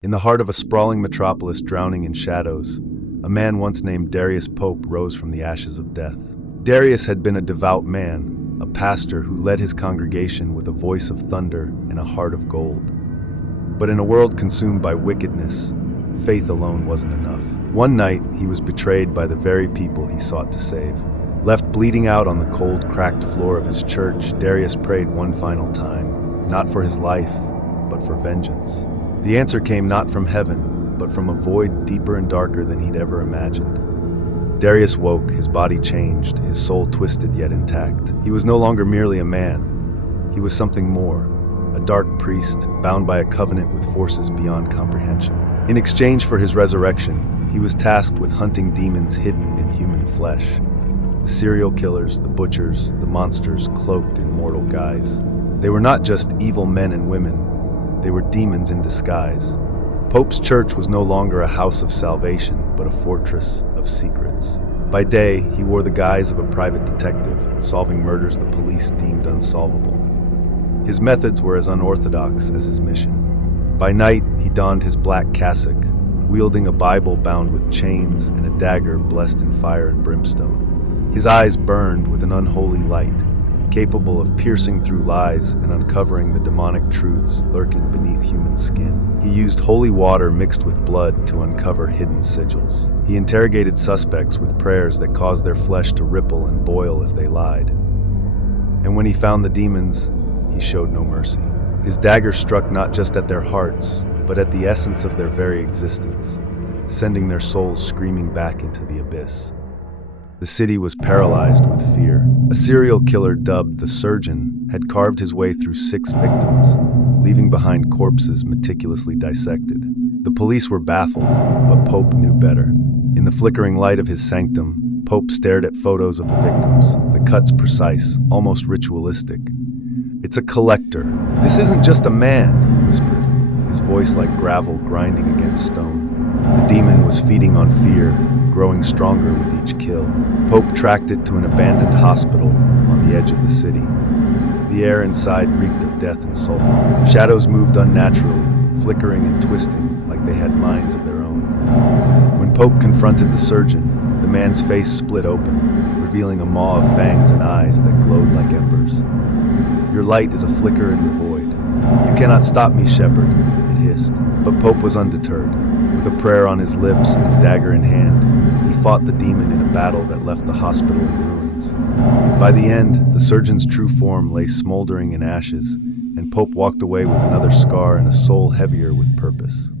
In the heart of a sprawling metropolis drowning in shadows, a man once named Darius Pope rose from the ashes of death. Darius had been a devout man, a pastor who led his congregation with a voice of thunder and a heart of gold. But in a world consumed by wickedness, faith alone wasn't enough. One night, he was betrayed by the very people he sought to save. Left bleeding out on the cold, cracked floor of his church, Darius prayed one final time, not for his life, but for vengeance. The answer came not from heaven, but from a void deeper and darker than he'd ever imagined. Darius woke, his body changed, his soul twisted yet intact. He was no longer merely a man. He was something more, a dark priest, bound by a covenant with forces beyond comprehension. In exchange for his resurrection, he was tasked with hunting demons hidden in human flesh. The serial killers, the butchers, the monsters cloaked in mortal guise. They were not just evil men and women. They were demons in disguise. Pope's church was no longer a house of salvation, but a fortress of secrets. By day, he wore the guise of a private detective, solving murders the police deemed unsolvable. His methods were as unorthodox as his mission. By night, he donned his black cassock, wielding a Bible bound with chains and a dagger blessed in fire and brimstone. His eyes burned with an unholy light, capable of piercing through lies and uncovering the demonic truths lurking beneath human skin. He used holy water mixed with blood to uncover hidden sigils. He interrogated suspects with prayers that caused their flesh to ripple and boil if they lied. And when he found the demons, he showed no mercy. His dagger struck not just at their hearts, but at the essence of their very existence, sending their souls screaming back into the abyss. The city was paralyzed with fear. A serial killer dubbed the Surgeon had carved his way through 6 victims, leaving behind corpses meticulously dissected. The police were baffled, but Pope knew better. In the flickering light of his sanctum, Pope stared at photos of the victims, the cuts precise, almost ritualistic. "It's a collector. This isn't just a man," he whispered, his voice like gravel grinding against stone. The demon was feeding on fear, growing stronger with each kill. Pope tracked it to an abandoned hospital on the edge of the city. The air inside reeked of death and sulfur. Shadows moved unnaturally, flickering and twisting like they had minds of their own. When Pope confronted the surgeon, the man's face split open, revealing a maw of fangs and eyes that glowed like embers. "Your light is a flicker in the void. You cannot stop me, shepherd," it hissed. But Pope was undeterred. With a prayer on his lips and his dagger in hand, he fought the demon in a battle that left the hospital in ruins. By the end, the surgeon's true form lay smoldering in ashes, and Pope walked away with another scar and a soul heavier with purpose.